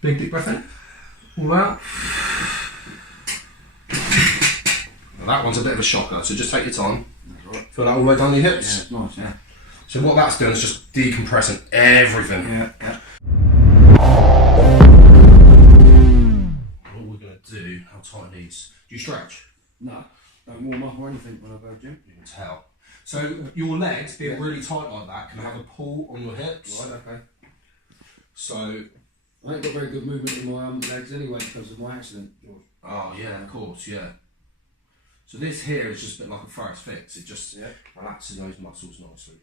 Big deep breath in. All out. Well, that one's a bit of a shocker, so just take your time. That's right. Feel that all the way down your hips. Yeah, it's nice, yeah. So what that's doing is just decompressing everything. Yeah, yeah. What we're going to do, how tight it needs. Do you stretch? No, don't warm up or anything when I go to the gym. You can tell. So your legs being really tight like that can have a pull on your hips. Right, okay. So I ain't got very good movement in my legs anyway because of my accident, George. oh yeah, of course, yeah. So this here is just a bit like a first fix. It just relaxes those muscles nicely.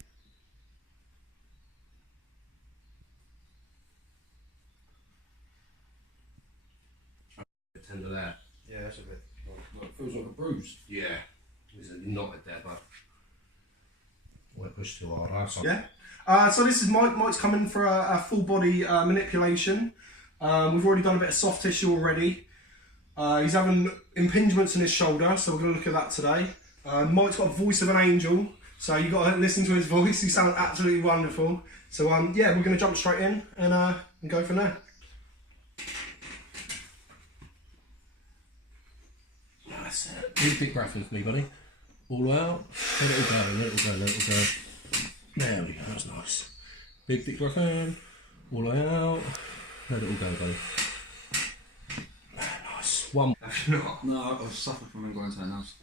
Tender there. Yeah, that's a bit. Like, it feels like a bruise. Yeah. There's a knotted there, but won't push too hard. Yeah. So this is Mike. Mike's coming for a full body manipulation. We've already done a bit of soft tissue already. He's having impingements in his shoulder, so we're going to look at that today. Mike's got a voice of an angel, so you've got to listen to his voice. He sounds absolutely wonderful. So yeah, we're going to jump straight in and go from there. That's it. Big deep breath in for me, buddy. All out. Let it all go, let it all go, let it all go. There we go, that's nice. Big deep breath in. All out. Let it all go, buddy. Nice. One. Actually not. No, I've suffered from him going to the house.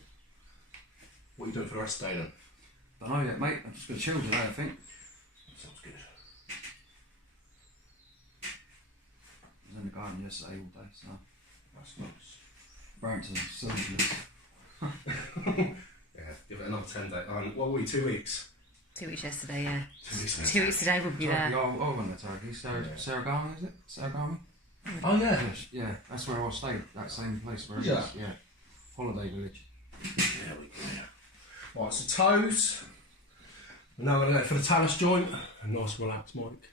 What are you doing for the rest of the day then? Don't know yet, mate. I'm just going to chill today, I think. Sounds good. I was in the garden yesterday all day, so. That's nice. Barrington, Silversley. Yeah, give it another 10 days. What were you, 2 weeks? 2 weeks yesterday, yeah. 2 weeks. 2 weeks today we'll be there. Oh, when the turkey. Saragami, is it? Saragami? Oh yeah. Yeah, that's where I stayed. That same place where it Yeah. is. Yeah. Holiday village. There we go. Right, so toes. And now we're going to go for the talus joint. A nice relaxed Mike.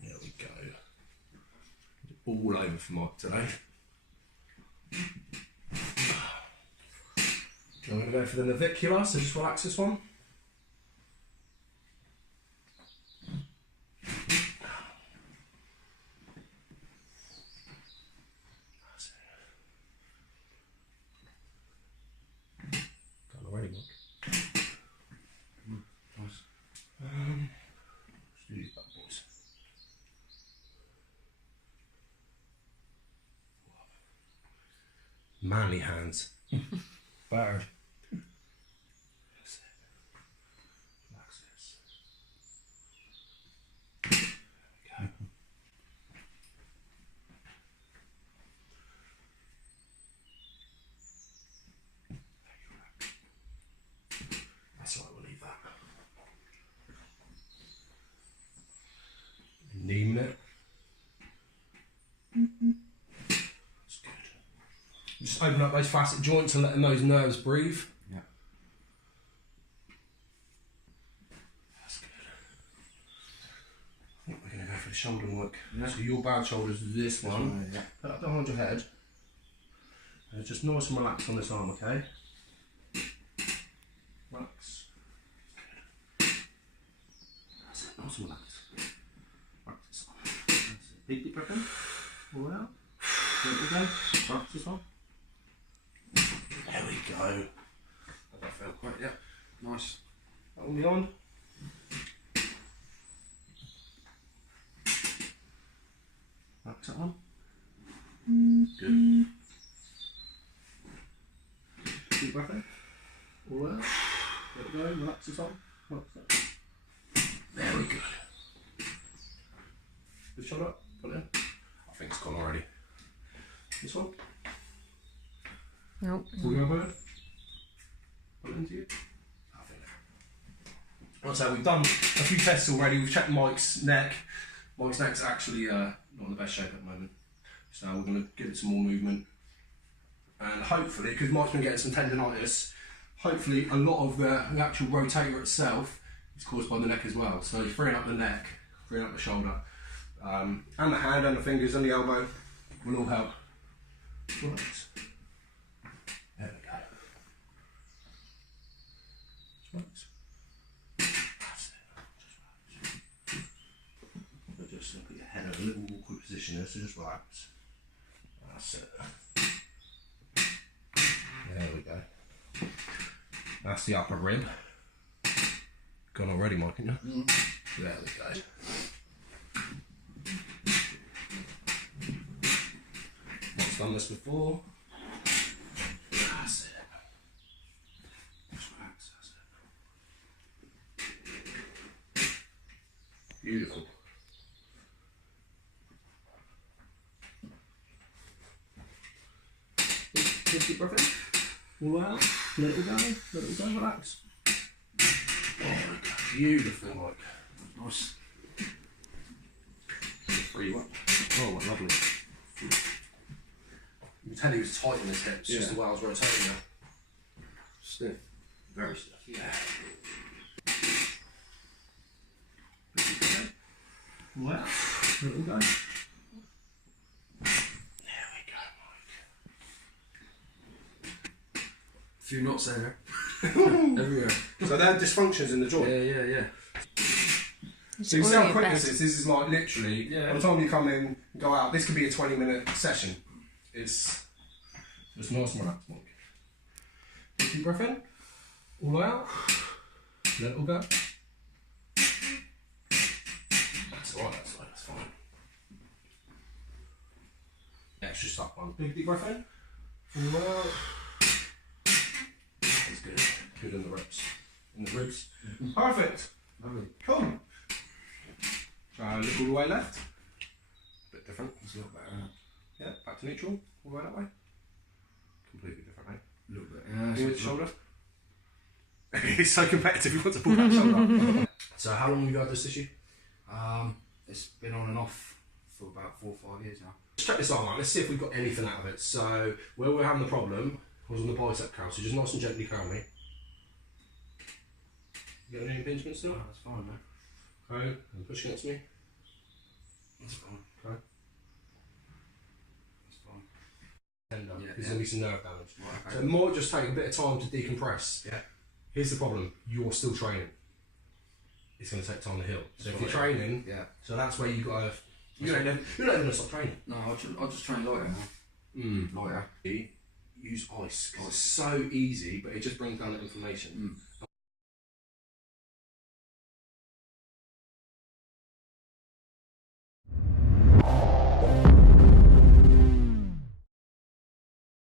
There we go. All over for Mike today. I'm going to go for the navicular, so just relax this one. That's it. Done already, Mike. Nice. Let's do these bad boys. Manly hands. Battered. That's it. Relax this. There we go. That's all right, we'll leave that. Knee minute. That's good. Just open up those facet joints and letting those nerves breathe. Yeah. That's good. I think we're going to go for the shoulder work. Yeah. So your bad shoulders is this one. Yeah. Put up behind your head. And just nice and relaxed on this arm, okay? Relax. Good. That's it, nice and relaxed. Relax this arm. That's it. Big deep breath in. All out. There we go. Relax this arm. There we go. How'd that feel? Quite, yeah. Nice. That one on. Relax that one. Good. Deep breath in. All out. There we go. Relax this arm. Relax that. There we go. Lift shoulder up. Put it in. I think it's gone already. This one. Nope. Will you over it? Put it into you. I think. Well, so we've done a few tests already. We've checked Mike's neck. Mike's neck's actually not in the best shape at the moment. So we're going to give it some more movement. And hopefully, because Mike's been getting some tendonitis, hopefully a lot of the actual rotator itself is caused by the neck as well. So freeing up the neck, freeing up the shoulder, and the hand and the fingers and the elbow will all help. Relax. There we go. Just relax. That's it. Just relax. a little awkward position here, so just relax. That's it. There we go. That's the upper rib. Gone already, Mike, haven't you? There we go. Once done this before. That's it. Just relax, that's it. Beautiful. Take deep breath in. All out. Let it all go. Let it all go. Relax. Oh, okay. Beautiful, Mike. Nice. Free you up. Oh, what lovely. You can tell he was tight in his hips just the way I was rotating there. Stiff. Very stiff. Yeah. All out. Let it all go. Few knots there. Everywhere. So there are dysfunctions in the joint. Yeah. So you see how quick this is? This is like literally, by the time you come in, go out, this could be a 20-minute session. It's just nice and relaxed, Mike. Take deep breath in, all out, let it all go. That's alright, that's fine. Extra stuff one. Big deep breath in, all out. That's good. Good in the ribs. In the ribs. Perfect. Lovely. Cool. Look all the way left. Bit different. It's a lot better, isn't it? Yeah, back to neutral. All the way that way. Completely different, mate. A little bit. Yeah. With the shoulder. It's so competitive. You want to pull that shoulder up. So, how long have you had this issue? It's been on and off for about 4 or 5 years now. Let's check this out, man. Let's see if we've got anything out of it. So, where we're having the problem was on the bicep curl. So, just nice and gently curl me. You got any impingement still? Oh, that's fine, man. Okay, and push against me. That's fine. Okay. That's fine. Tender. There's going to be some nerve damage. Right, okay. So it might just take a bit of time to decompress. Yeah. Here's the problem. You're still training. It's going to take time to heal. So if you're training, so that's where you got to... You're not even going to stop training. No, I'll just train lighter now. Lighter. Use ice, because it's so easy, but it just brings down the inflammation.